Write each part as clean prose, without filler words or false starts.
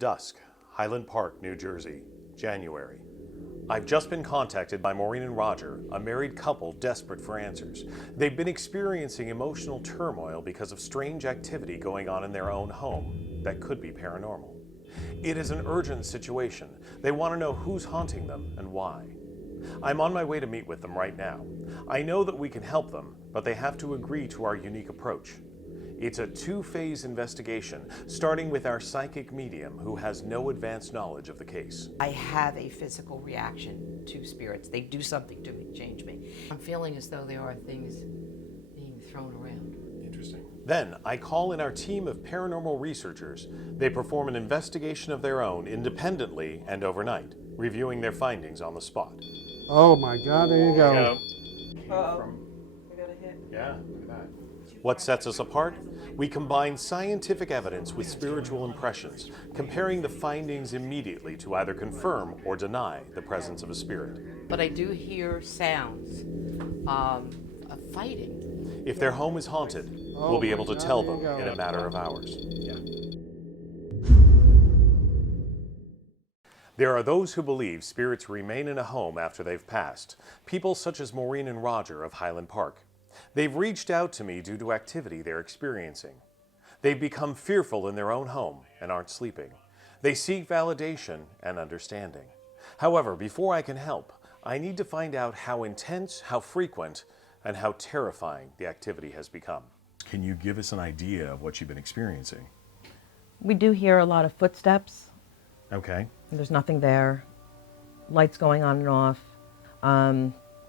Dusk, Highland Park, New Jersey, January. I've just been contacted by Maureen and Roger, a married couple desperate for answers. They've been experiencing emotional turmoil because of strange activity going on in their own home that could be paranormal. It is an urgent situation. They want to know who's haunting them and why. I'm on my way to meet with them right now. I know that we can help them, but they have to agree to our unique approach. It's a two-phase investigation, starting with our psychic medium who has no advanced knowledge of the case. I have a physical reaction to spirits. They do something to me, change me. I'm feeling as though there are things being thrown around. Interesting. Then I call in our team of paranormal researchers. They perform an investigation of their own independently and overnight, reviewing their findings on the spot. Oh my God, there you go. Uh-oh. We got a hit. Yeah, look at that. What sets us apart? We combine scientific evidence with spiritual impressions, comparing the findings immediately to either confirm or deny the presence of a spirit. But I do hear sounds of fighting. If their home is haunted, we'll be able to tell them in a matter of hours. There are those who believe spirits remain in a home after they've passed, people such as Maureen and Roger of Highland Park. They've reached out to me due to activity they're experiencing. They've become fearful in their own home and aren't sleeping. They seek validation and understanding. However, before I can help, I need to find out how intense, how frequent, and how terrifying the activity has become. Can you give us an idea of what you've been experiencing? We do hear a lot of footsteps. Okay. There's nothing there. Lights going on and off.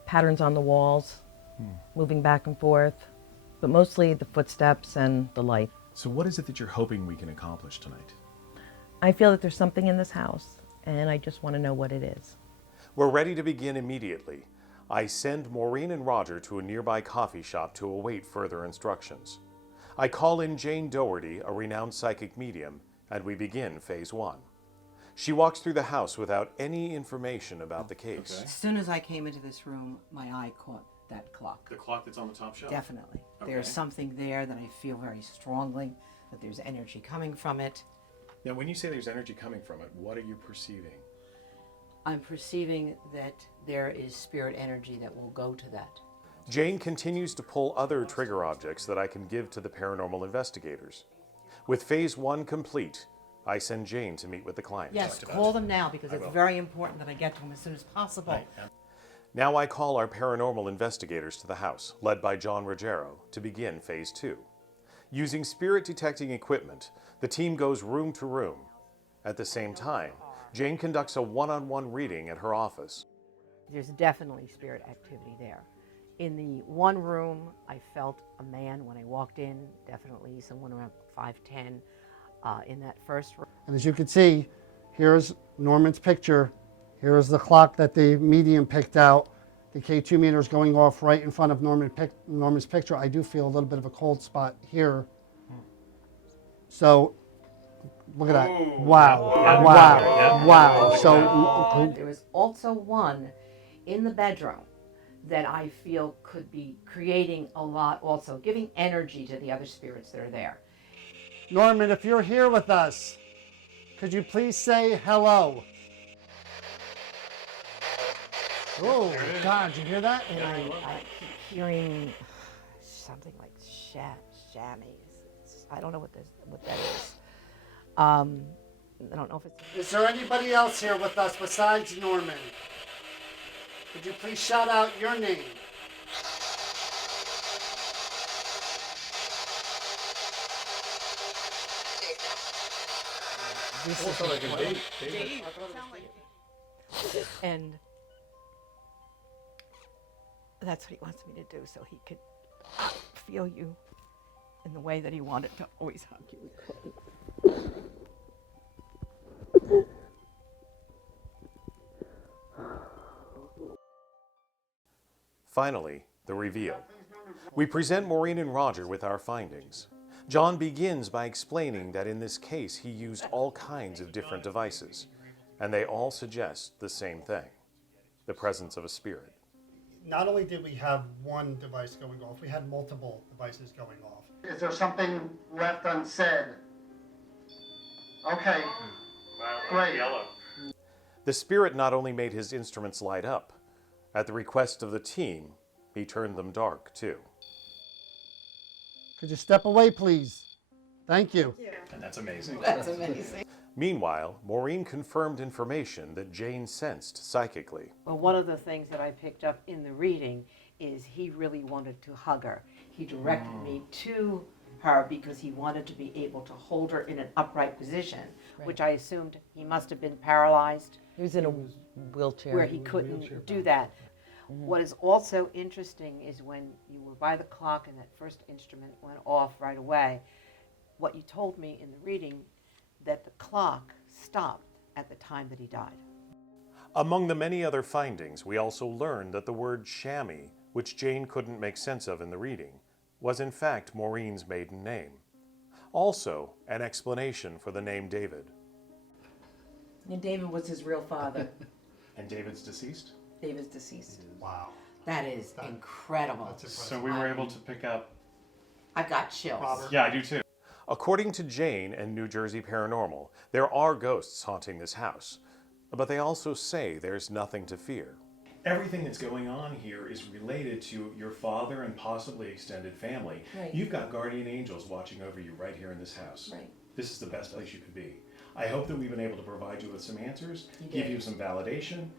Patterns on the walls, moving back and forth. But mostly the footsteps and the light. So what is it that you're hoping we can accomplish tonight? I feel that there's something in this house, and I just want to know what it is. We're ready to begin immediately. I send Maureen and Roger to a nearby coffee shop to await further instructions. I call in Jane Doherty, a renowned psychic medium, and we begin phase 1. She walks through the house without any information about the case. As soon as I came into this room, my eye caught that clock. The clock that's on the top shelf? Definitely. Okay. There's something there that I feel very strongly, that there's energy coming from it. Now, when you say there's energy coming from it, what are you perceiving? I'm perceiving that there is spirit energy that will go to that. Jane continues to pull other trigger objects that I can give to the paranormal investigators. With phase 1 complete, I send Jane to meet with the client. Yes, call them now because it's very important that I get to them as soon as possible. Now I call our paranormal investigators to the house, led by John Ruggiero, to begin phase 2. Using spirit detecting equipment, the team goes room to room. At the same time, Jane conducts a one-on-one reading at her office. There's definitely spirit activity there. In the one room, I felt a man when I walked in, definitely someone around 5'10", in that first room. And as you can see, here's Norman's picture. Here's the clock that the medium picked out. The K2 meter is going off right in front of Norman's picture. I do feel a little bit of a cold spot here. So, look at that. Wow. So, there was also one in the bedroom that I feel could be creating a lot, also giving energy to the other spirits that are there. Norman, if you're here with us, could you please say hello? Oh, God, did you hear that? And I keep hearing something like shammies. I don't know what that is. I don't know if it's... Is there anybody else here with us besides Norman? Could you please shout out your name? This is like a date. And that's what he wants me to do, so he could feel you in the way that he wanted to always hug you. Finally, the reveal. We present Maureen and Roger with our findings. John begins by explaining that in this case he used all kinds of different devices, and they all suggest the same thing, the presence of a spirit. Not only did we have one device going off, we had multiple devices going off. Is there something left unsaid? Okay. Great. Yellow. The spirit not only made his instruments light up, at the request of the team, he turned them dark too. Could you step away, please? Thank you. And that's amazing. That's amazing. Meanwhile, Maureen confirmed information that Jane sensed psychically. Well, one of the things that I picked up in the reading is he really wanted to hug her. He directed me to her because he wanted to be able to hold her in an upright position, which I assumed he must have been paralyzed, He was in a wheelchair. where he couldn't do that. What is also interesting is when you were by the clock and that first instrument went off right away, what you told me in the reading, that the clock stopped at the time that he died. Among the many other findings, we also learned that the word chamois, which Jane couldn't make sense of in the reading, was in fact Maureen's maiden name. Also, an explanation for the name David. And David was his real father. And David's deceased? David's deceased. Wow. That is incredible. So we were able to pick up... I got chills. Robert. Yeah, I do too. According to Jane and New Jersey Paranormal, there are ghosts haunting this house, but they also say there's nothing to fear. Everything that's going on here is related to your father and possibly extended family. Right. You've got guardian angels watching over you right here in this house. Right. This is the best place you could be. I hope that we've been able to provide you with some answers, You give did. you some validation,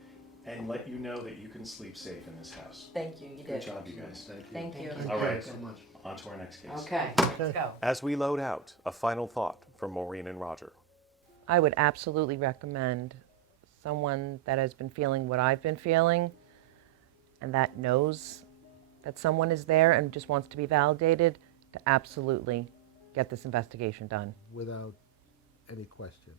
and let you know that you can sleep safe in this house. Thank you. You Good did. job, you guys. Thank you. All right, on to our next case. Okay, let's go. As we load out, a final thought from Maureen and Roger. I would absolutely recommend someone that has been feeling what I've been feeling and that knows that someone is there and just wants to be validated to absolutely get this investigation done. Without any question.